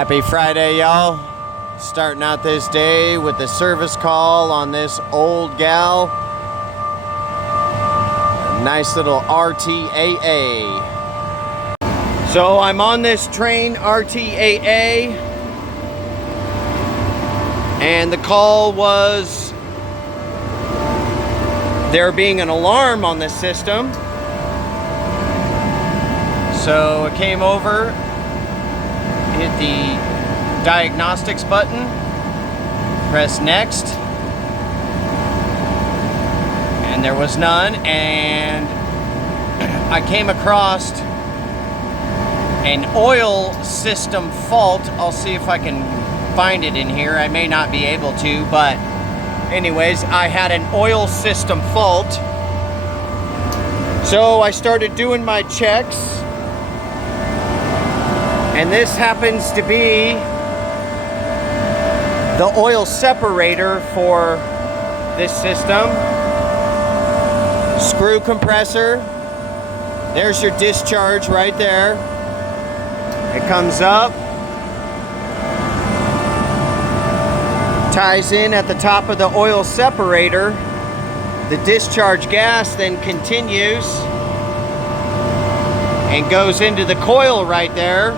Happy Friday, y'all. Starting out this day with the service call on this old gal. A nice little Rtaa. So I'm on this Trane Rtaa, and the call was there being an alarm on the system. So I came over, hit the diagnostics button, press next, and there was none. And I came across an oil system fault. I'll see if I can find it in here. I may not be able to, but anyways, I had an oil system fault. So I started doing my checks, and this happens to be the oil separator for this system. Screw compressor. There's your discharge right there. It comes up, ties in at the top of the oil separator. The discharge gas then continues and goes into the coil right there.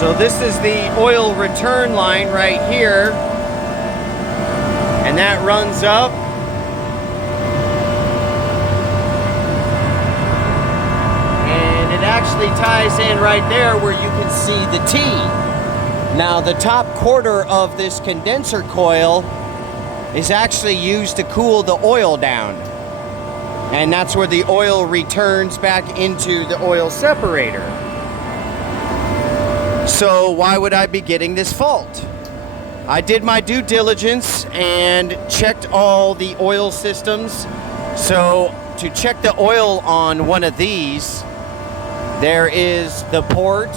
So this is the oil return line right here, and that runs up and it actually ties in right there where you can see the T. Now the top quarter of this condenser coil is actually used to cool the oil down, and that's where the oil returns back into the oil separator. So why would I be getting this fault? I did my due diligence and checked all the oil systems. So to check the oil on one of these, there is the port.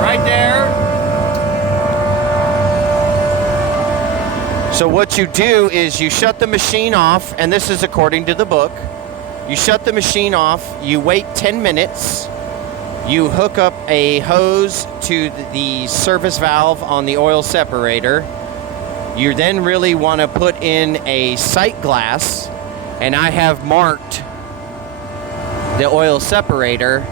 Right there. So what you do is you shut the machine off, and this is according to the book. You shut the machine off, you wait 10 minutes, you hook up a hose to the service valve on the oil separator. You then really want to put in a sight glass, and I have marked the oil separator.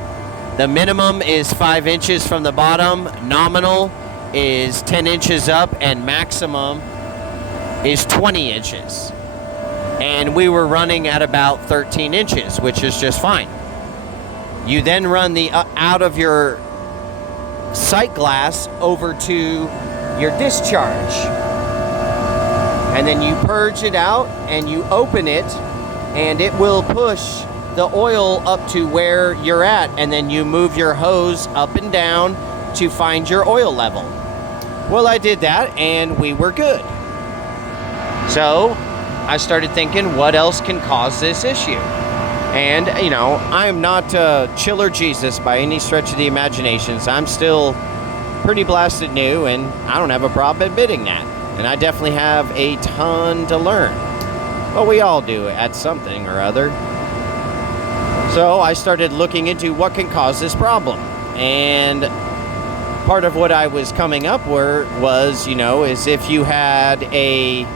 The minimum is 5 inches from the bottom, nominal is 10 inches up, and maximum is 20 inches. And we were running at about 13 inches, which is just fine. You then run the out of your sight glass over to your discharge, and then you purge it out and you open it, and it will push the oil up to where you're at, and then you move your hose up and down to find your oil level. Well, I did that and we were good. So I started thinking, what else can cause this issue? And, you know, I'm not chiller Jesus by any stretch of the imagination. I'm still pretty blasted new, and I don't have a problem admitting that. And I definitely have a ton to learn. Well, we all do at something or other. So I started looking into what can cause this problem. And part of what I was coming up with was, is if you had a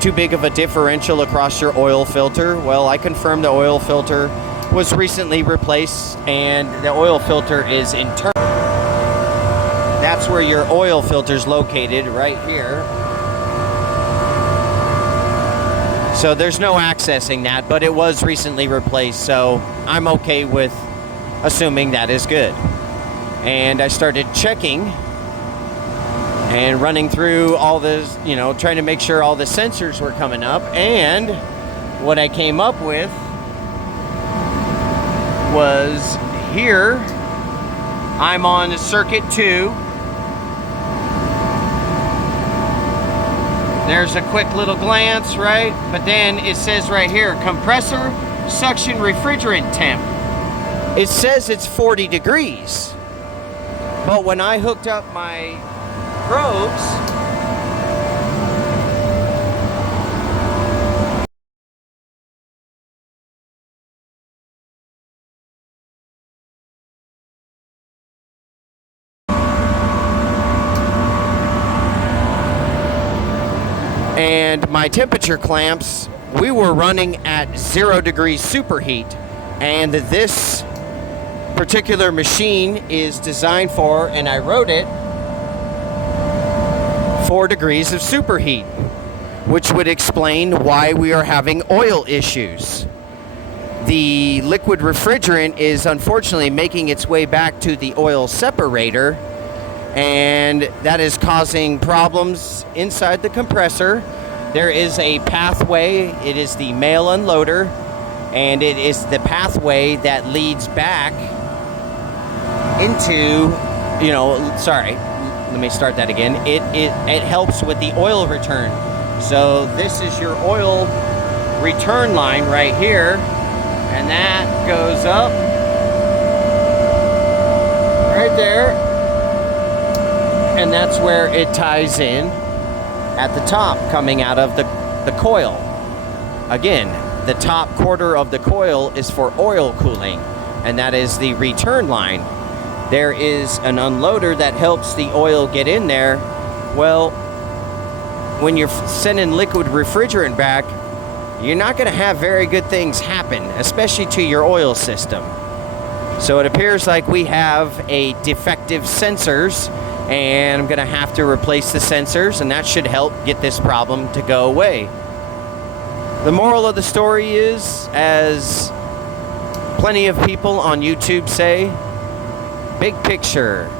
too big of a differential across your oil filter. Well, I confirmed the oil filter was recently replaced, and the oil filter is internal. That's where your oil filter is located, right here. So there's no accessing that, but it was recently replaced, so I'm okay with assuming that is good. And I started checking and running through all this, trying to make sure all the sensors were coming up. And what I came up with was here, I'm on circuit 2. There's a quick little glance, right? But then it says right here, compressor suction refrigerant temp. It says it's 40 degrees. But when I hooked up my probes, and my temperature clamps, we were running at 0 degrees superheat, and this particular machine is designed for, and I wrote it, 4 degrees of superheat, which would explain why we are having oil issues. The liquid refrigerant is unfortunately making its way back to the oil separator, and that is causing problems inside the compressor. There is a pathway. It is the male unloader, and it is the pathway that leads back into, let me start that again. It helps with the oil return. So this is your oil return line right here, and that goes up right there, and that's where it ties in at the top, coming out of the coil. Again, the top quarter of the coil is for oil cooling, and that is the return line. There is an unloader that helps the oil get in there. Well, when you're sending liquid refrigerant back, you're not going to have very good things happen, especially to your oil system. So it appears like we have a defective sensors, and I'm going to have to replace the sensors, and that should help get this problem to go away. The moral of the story is, as plenty of people on YouTube say, big picture,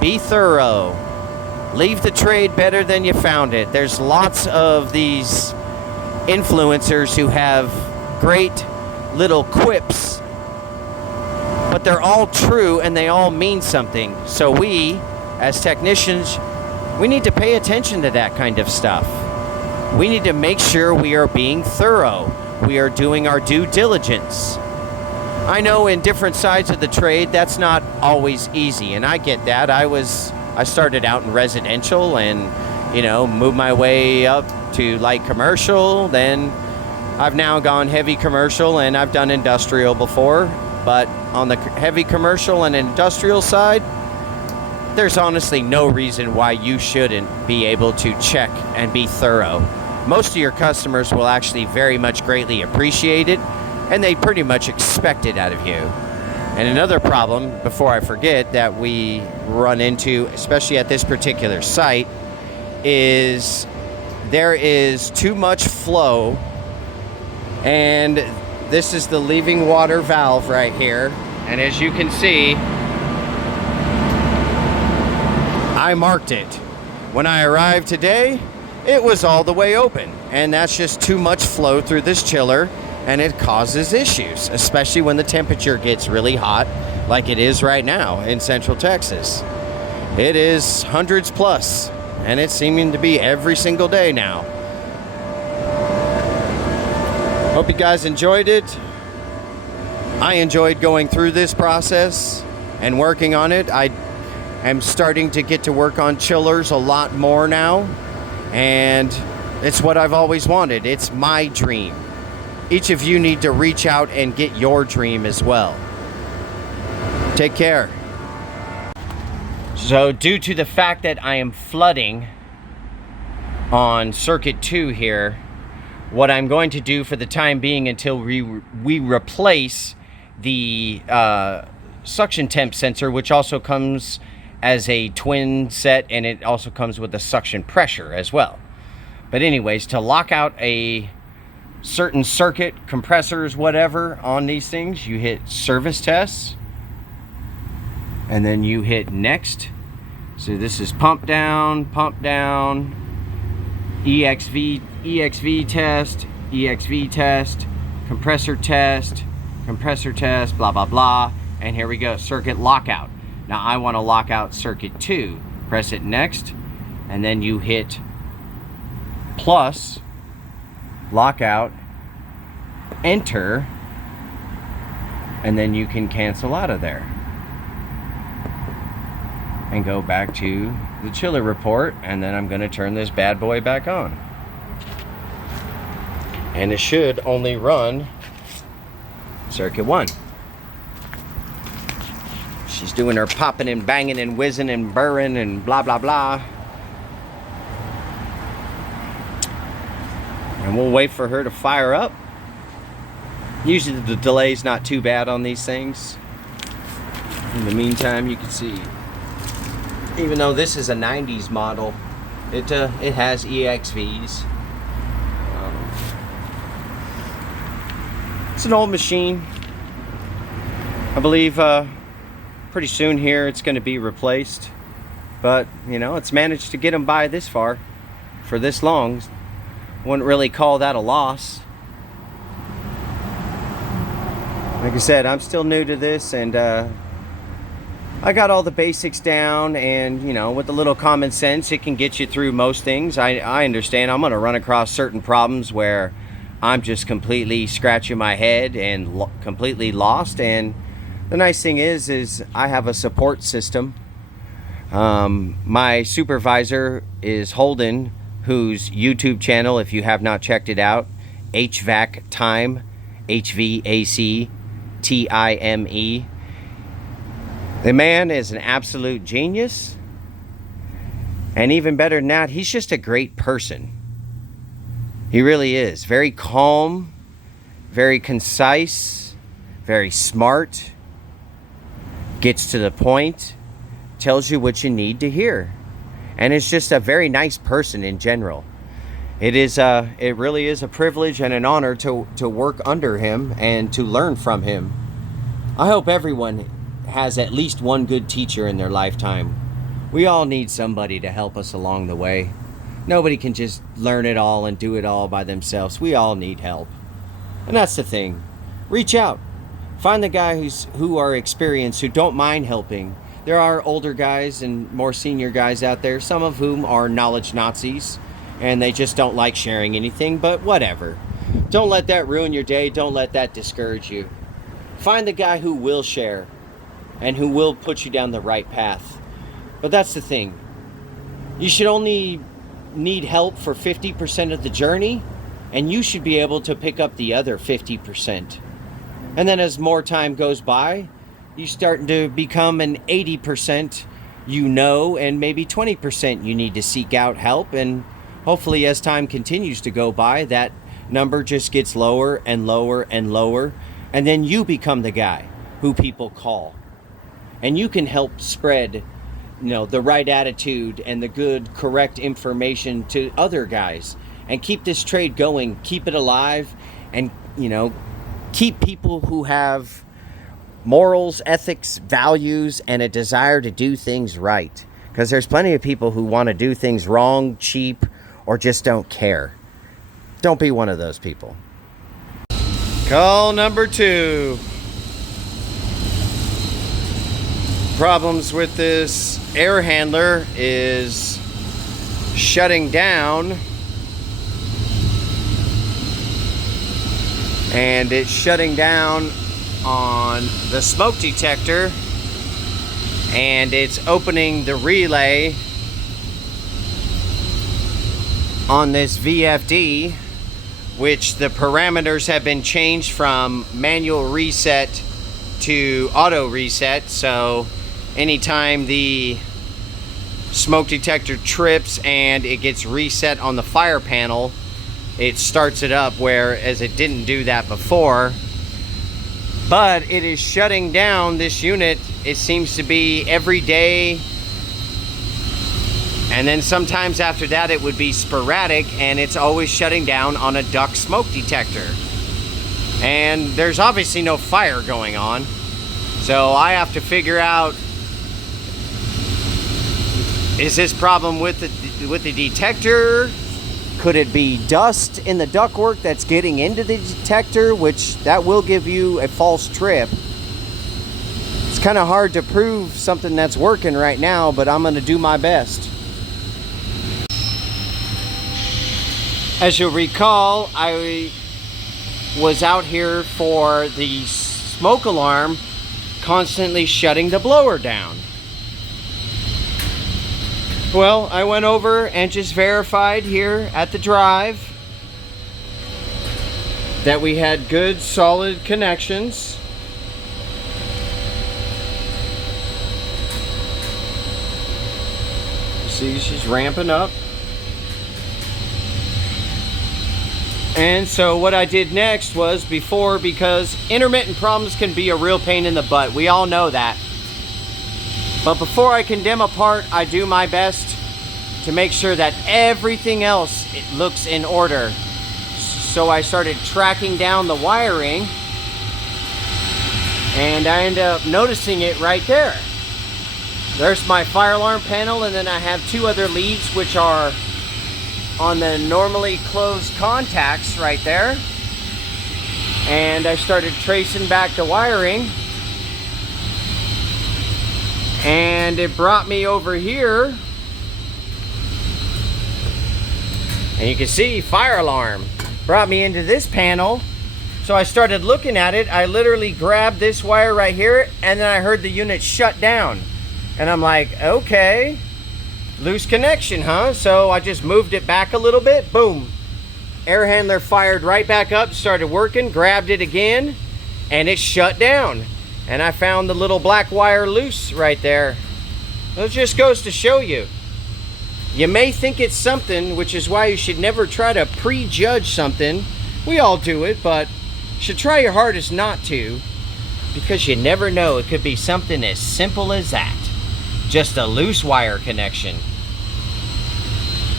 be thorough, leave the trade better than you found it. There's lots of these influencers who have great little quips, but they're all true and they all mean something. So we, as technicians, we need to pay attention to that kind of stuff. We need to make sure we are being thorough. We are doing our due diligence. I know in different sides of the trade, that's not always easy, and I get that. I started out in residential and, moved my way up to light commercial. Then I've now gone heavy commercial, and I've done industrial before. But on the heavy commercial and industrial side, there's honestly no reason why you shouldn't be able to check and be thorough. Most of your customers will actually very much greatly appreciate it, and they pretty much expect it out of you. And another problem, before I forget, that we run into, especially at this particular site, is there is too much flow, and this is the leaving water valve right here. And as you can see, I marked it. When I arrived today, it was all the way open, and that's just too much flow through this chiller, and it causes issues, especially when the temperature gets really hot like it is right now in Central Texas. It is hundreds plus, and it's seeming to be every single day now. Hope you guys enjoyed it. I enjoyed going through this process and working on it. I am starting to get to work on chillers a lot more now, and it's what I've always wanted. It's my dream. Each of you need to reach out and get your dream as well. Take care. So due to the fact that I am flooding on circuit 2 here, what I'm going to do for the time being until we replace the suction temp sensor, which also comes as a twin set, and it also comes with a suction pressure as well. But anyways, to lock out a certain circuit, compressors, whatever, on these things, you hit service tests, and then you hit next. So this is pump down, EXV test, compressor test, blah, blah, blah. And here we go, circuit lockout. Now I want to lock out circuit 2. Press it next, and then you hit plus, lockout, enter, and then you can cancel out of there and go back to the chiller report, and then I'm going to turn this bad boy back on. And it should only run circuit 1. She's doing her popping and banging and whizzing and burring and blah, blah, blah. And we'll wait for her to fire up. Usually the delay's not too bad on these things. In the meantime, you can see, even though this is a 90s model, it has EXVs. It's an old machine. I believe pretty soon here it's going to be replaced. But, you know, it's managed to get them by this far for this long. Wouldn't really call that a loss. Like I said, I'm still new to this, and I got all the basics down, and, you know, with a little common sense, it can get you through most things. I understand I'm going to run across certain problems where I'm just completely scratching my head and completely lost. And the nice thing is I have a support system. My supervisor is Holden, whose YouTube channel, if you have not checked it out, HVAC Time, HVAC TIME. The man is an absolute genius, and even better than that, he's just a great person. He really is. Very calm, very concise, very smart, gets to the point, tells you what you need to hear. And it's just a very nice person in general. It really is a privilege and an honor to work under him and to learn from him. I hope everyone has at least one good teacher in their lifetime. We all need somebody to help us along the way. Nobody can just learn it all and do it all by themselves. We all need help. And that's the thing. Reach out. Find the guys who are experienced, who don't mind helping. There are older guys and more senior guys out there, some of whom are knowledge Nazis, and they just don't like sharing anything, but whatever. Don't let that ruin your day. Don't let that discourage you. Find the guy who will share and who will put you down the right path. But that's the thing. You should only need help for 50% of the journey, and you should be able to pick up the other 50%. And then as more time goes by, you start to become an 80%, you know, and maybe 20% you need to seek out help. And hopefully as time continues to go by, that number just gets lower and lower and lower. And then you become the guy who people call. And you can help spread, you know, the right attitude and the good, correct information to other guys. And keep this trade going, keep it alive, and, you know, keep people who have morals, ethics, values, and a desire to do things right. Because there's plenty of people who want to do things wrong, cheap, or just don't care. Don't be one of those people. Call number 2. Problems with this air handler is shutting down. And it's shutting down on the smoke detector, and it's opening the relay on this VFD, which the parameters have been changed from manual reset to auto reset. So anytime the smoke detector trips and it gets reset on the fire panel, it starts it up, whereas it didn't do that before. But it is shutting down this unit. It seems to be every day, and then sometimes after that it would be sporadic, and it's always shutting down on a duct smoke detector. And there's obviously no fire going on, so I have to figure out, is this problem with the detector? Could it be dust in the ductwork that's getting into the detector, which that will give you a false trip? It's kind of hard to prove something that's working right now, but I'm going to do my best. As you'll recall, I was out here for the smoke alarm constantly shutting the blower down. Well, I went over and just verified here at the drive that we had good, solid connections. See, she's ramping up. And so what I did next was because intermittent problems can be a real pain in the butt. We all know that. But before I condemn a part, I do my best to make sure that everything else looks in order. So I started tracking down the wiring, and I ended up noticing it right there. There's my fire alarm panel, and then I have two other leads which are on the normally closed contacts right there. And I started tracing back the wiring, and it brought me over here, and you can see fire alarm. Brought me into this panel. So I started looking at it. I literally grabbed this wire right here, and then I heard the unit shut down. And I'm like, okay, loose connection, huh? So I just moved it back a little bit. Boom. Air handler fired right back up, started working, grabbed it again, and it shut down. And I found the little black wire loose right there. It just goes to show you. You may think it's something, which is why you should never try to prejudge something. We all do it, but you should try your hardest not to, because you never know. It could be something as simple as that. Just a loose wire connection.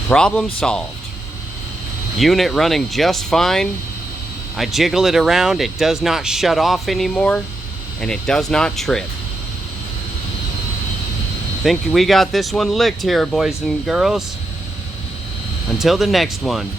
Problem solved. Unit running just fine. I jiggle it around. It does not shut off anymore, and it does not trip. Think we got this one licked here, boys and girls. Until the next one.